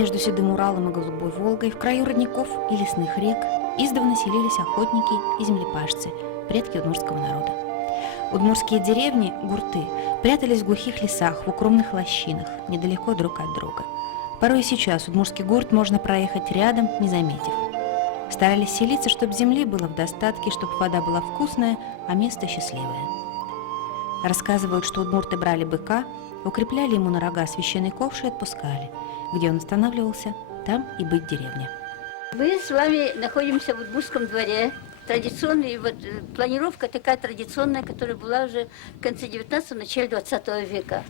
Между Седым Уралом и Голубой Волгой, в краю родников и лесных рек, издавна селились охотники и землепашцы, предки удмуртского народа. Удмуртские деревни, гурты, прятались в глухих лесах, в укромных лощинах, недалеко друг от друга. Порой и сейчас удмуртский гурт можно проехать рядом, не заметив. Старались селиться, чтобы земли было в достатке, чтобы вода была вкусная, а место счастливое. Рассказывают, что удмурты брали быка, укрепляли ему на рога священный ковш и отпускали. Где он останавливался, там и быть деревня. Мы с вами находимся в Удмуртском дворе. Традиционный, планировка такая традиционная, которая была уже в конце 19-го, начале 20 века.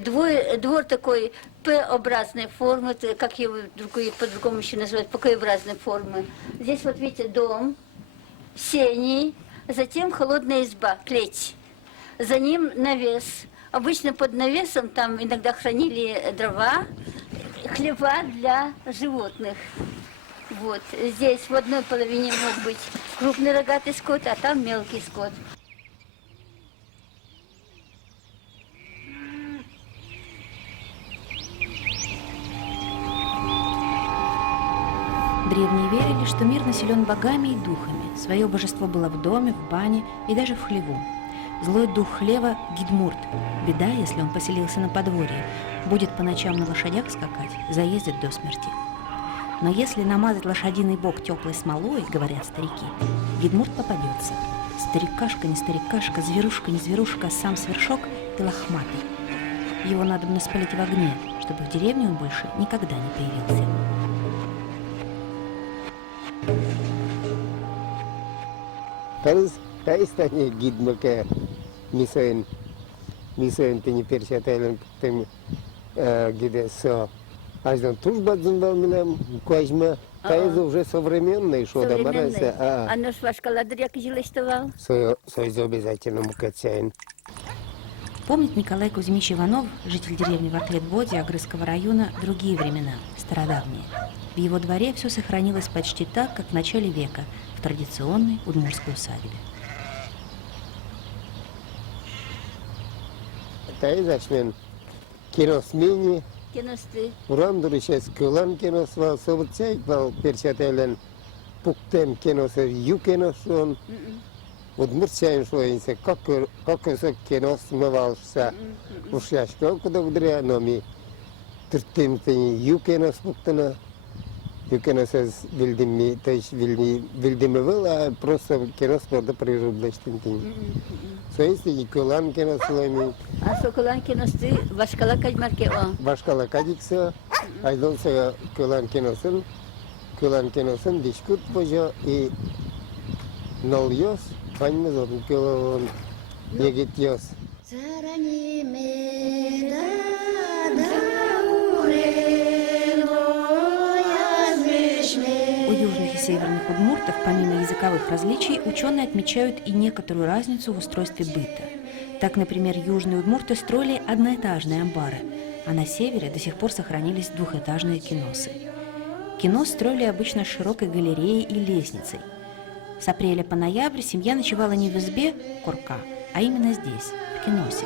Двор такой П-образной формы, как его по-другому еще называют, покоеобразной формы. Здесь вот видите дом, сени, затем холодная изба, клеть. За ним навес. Обычно под навесом там иногда хранили дрова, хлеба для животных. Вот. Здесь в одной половине мог быть крупный рогатый скот, а там мелкий скот. Древние верили, что мир населен богами и духами. Свое божество было в доме, в бане и даже в хлеву. Злой дух хлева – Гидмурт. Беда, если он поселился на подворье. Будет по ночам на лошадях скакать, заездит до смерти. Но если намазать лошадиный бок теплой смолой, говорят старики, Гидмурт попадется. Старикашка, не старикашка, зверушка, не зверушка, сам свершок и лохматый. Его надо бы спалить в огне, чтобы в деревне он больше никогда не появился. Таистане гидмаке мисоен тени перчатайлен тем где со аждан тужбадзын балминам куажма таиза уже современный шо да марася. А наш ваш каладряк жилистовал? Сойзо обязательно мукацяин. Помнит Николай Кузьмич Иванов, житель деревни Вахлет-Боди Агрызского района, другие времена, стародавние. В его дворе все сохранилось почти так, как в начале века, в традиционной удмуртской усадьбе. Таизашмен киносмени, Киносты. урамдурышес кулан киносвал, событсяй бал перчатайлен пуктем киносер юкиносон. Удмуртяин шоинсе, как кинос смывался, уж я что куда вдря, но ми тертим пени юкинос пуктана, юкинос вильдими, то есть вильдими было, просто кинос правда прирублештин тени. Соисти николан кинос лами. А соколан киносты вашкала кадьмарке о. Башкала кадикса, айдонса кулан киносын дискут божа и нольёс. Пань мезон килон егитьёс. У южных и северных удмуртов, помимо языковых различий, ученые отмечают и некоторую разницу в устройстве быта. Так, например, южные удмурты строили одноэтажные амбары, а на севере до сих пор сохранились двухэтажные киносы. Кинос строили обычно с широкой галереей и лестницей. С апреля по ноябрь семья ночевала не в избе курка, а именно здесь, в киносе.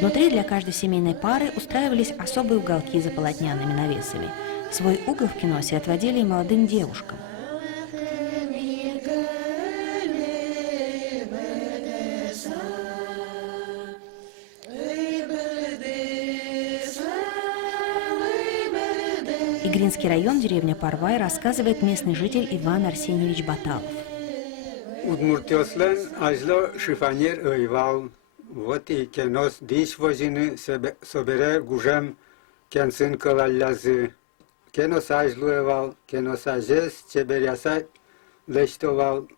Внутри для каждой семейной пары устраивались особые уголки за полотняными навесами. Свой угол в киносе отводили и молодым девушкам. Игринский район, деревня Парвай, рассказывает местный житель Иван Арсеньевич Баталов. Удмуртиослен ажло шифонер ойвал. Вот и кинос диш возины собере гужем кенсын калаллазы. Кинос ажлуевал, кинос ажес чеберяса лештовал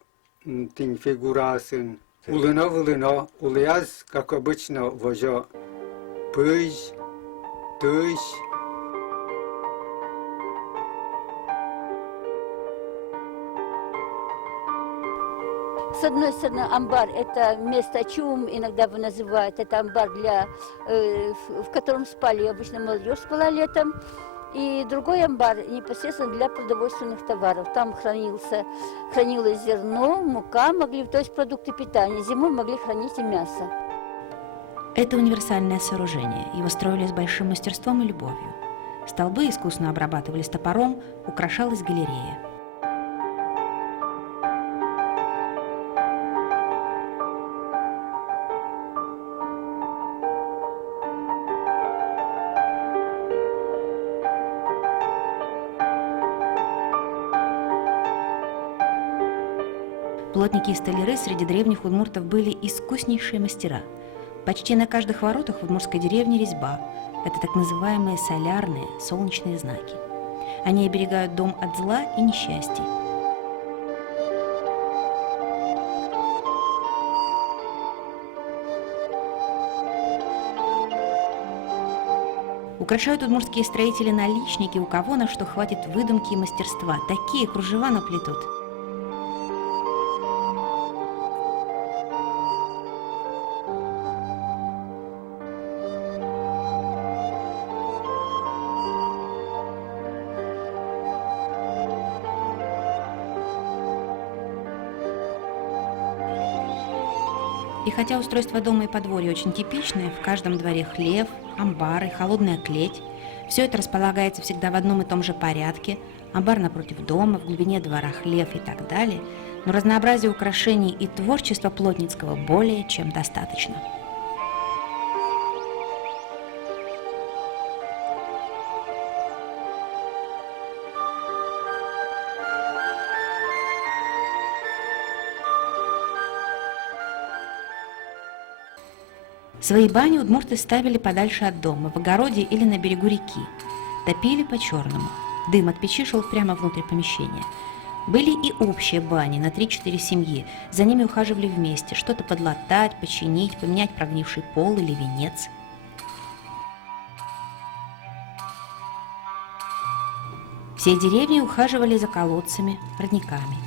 тин фигурасын. Улыно, улыяз, как обычно, вожо пыж, тыш. с одной стороны, амбар – это место чум, иногда его называют. Это амбар, в котором спали, обычно молодежь спала летом. И другой амбар непосредственно для продовольственных товаров. Там хранилось зерно, мука, то есть продукты питания. Зимой могли хранить и мясо. Это универсальное сооружение. Его строили с большим мастерством и любовью. Столбы искусно обрабатывались топором, украшалась галерея. Плотники и столяры среди древних удмуртов были искуснейшие мастера. Почти на каждых воротах в удмуртской деревне резьба. Это так называемые солярные, солнечные знаки. Они оберегают дом от зла и несчастий. Украшают удмуртские строители наличники, у кого на что хватит выдумки и мастерства. Такие кружева наплетут. И хотя устройство дома и подворья очень типичное, в каждом дворе хлев, амбар и холодная клеть, все это располагается всегда в одном и том же порядке, амбар напротив дома, в глубине двора хлев и так далее, но разнообразие украшений и творчества Плотницкого более чем достаточно. Свои бани удмурты ставили подальше от дома, в огороде или на берегу реки. Топили по-черному. Дым от печи шел прямо внутрь помещения. Были и общие бани на 3-4 семьи. За ними ухаживали вместе, что-то подлатать, починить, поменять прогнивший пол или венец. Все деревни ухаживали за колодцами, родниками.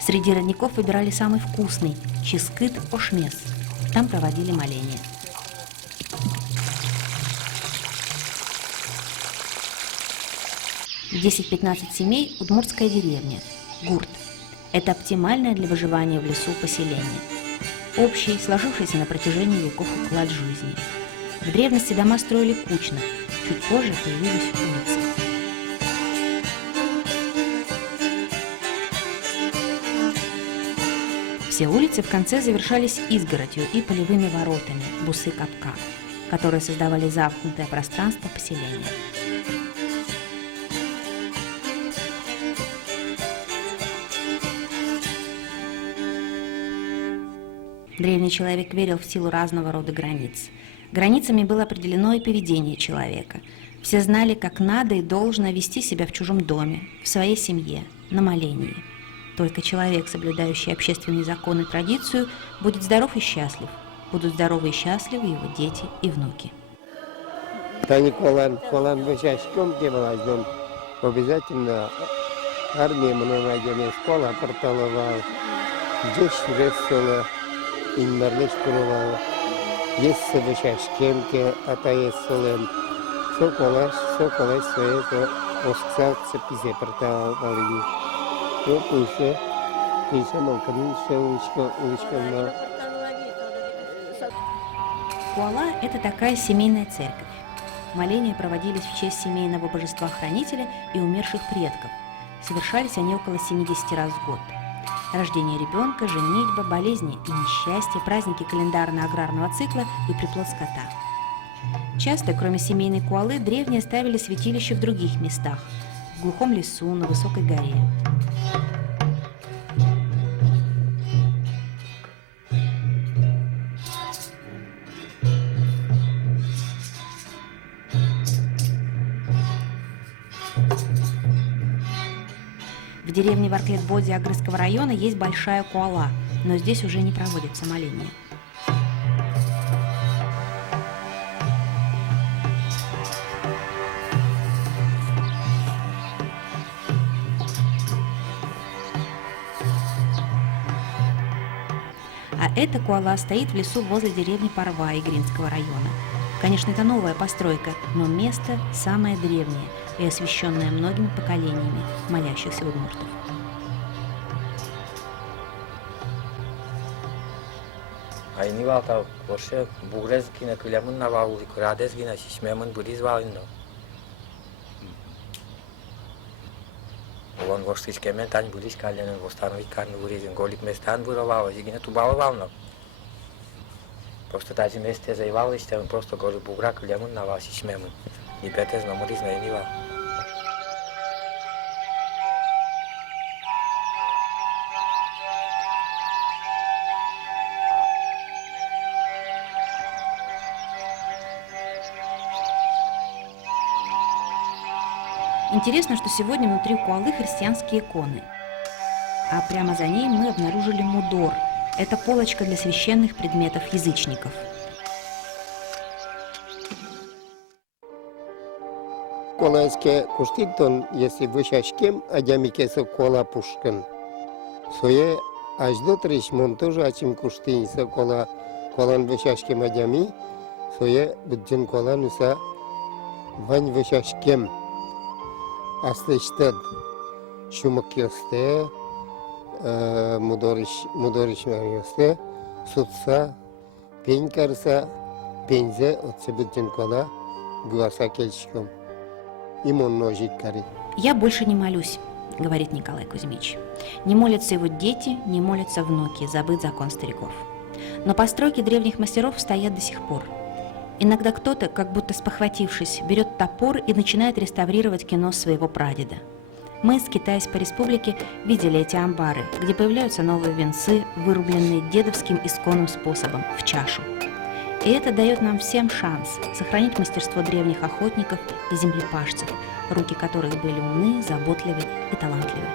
Среди родников выбирали самый вкусный – Чискыт-Ошмес. Там проводили моления. В 10-15 семей удмуртская деревня, гурт. Это оптимальное для выживания в лесу поселение. Общий, сложившийся на протяжении веков уклад жизни. В древности дома строили кучно, чуть позже появились улицы. Все улицы в конце завершались изгородью и полевыми воротами, бусы-капка, которые создавали замкнутое пространство поселения. Древний человек верил в силу разного рода границ. Границами было определено и поведение человека. Все знали, как надо и должно вести себя в чужом доме, в своей семье, на молении. Только человек, соблюдающий общественные законы и традицию, будет здоров и счастлив. Будут здоровы и счастливы его дети и внуки. Тани колан вышачком делалась, обязательно армия много школа порталовала, здесь рисовала, инмарлыш курувала, есть вышачкемки, атаесолем, соколаш свои осксаться пизе порталовали. Куала – это такая семейная церковь. Моления проводились в честь семейного божества-хранителя и умерших предков. Совершались они около 70 раз в год. Рождение ребенка, женитьба, болезни и несчастье, праздники календарно-аграрного цикла и приплод скота. Часто, кроме семейной куалы, древние ставили святилища в других местах – в глухом лесу, на высокой горе. В деревне Варклет-Боди Агрызского района есть большая куала, но здесь уже не проводятся моления. Эта куала стоит в лесу возле деревни Парва Игринского района. Конечно, это новая постройка, но место самое древнее и освященное многими поколениями молящихся удмуртов. Айни валта вообще бугрезгина кулямун наваули крадезгина сисмемун буризвалино. Он воштич кемен тань буриш каленен востановить карну буризин голик местан буровал, зигина тубаловално. Просто тази месте заевал и ще просто голи бугра кулямун навал сисмемун. И петез на муриз на енива. Интересно, что сегодня внутри куалы христианские иконы. А прямо за ней мы обнаружили мудор. Это полочка для священных предметов язычников. Колаське куштитон, если вышачкем, адямикеса кола пушкан. Сое аж до тришмон тоже ачим куштинса колан вышачкем адями, сое буджин колан уса вань вышачкем. Аслыштад шумак ёсте, мудориш ёсте, сутса, пень карса, пензе отсе буджин кола гуаса кельчком. Имон ножик кари. «Я больше не молюсь», — говорит Николай Кузьмич. «Не молятся его дети, не молятся внуки, забыт закон стариков. Но постройки древних мастеров стоят до сих пор. Иногда кто-то, как будто спохватившись, берет топор и начинает реставрировать кино своего прадеда. Мы, скитаясь по республике, видели эти амбары, где появляются новые венцы, вырубленные дедовским исконным способом, в чашу. И это дает нам всем шанс сохранить мастерство древних охотников и землепашцев, руки которых были умны, заботливы и талантливы.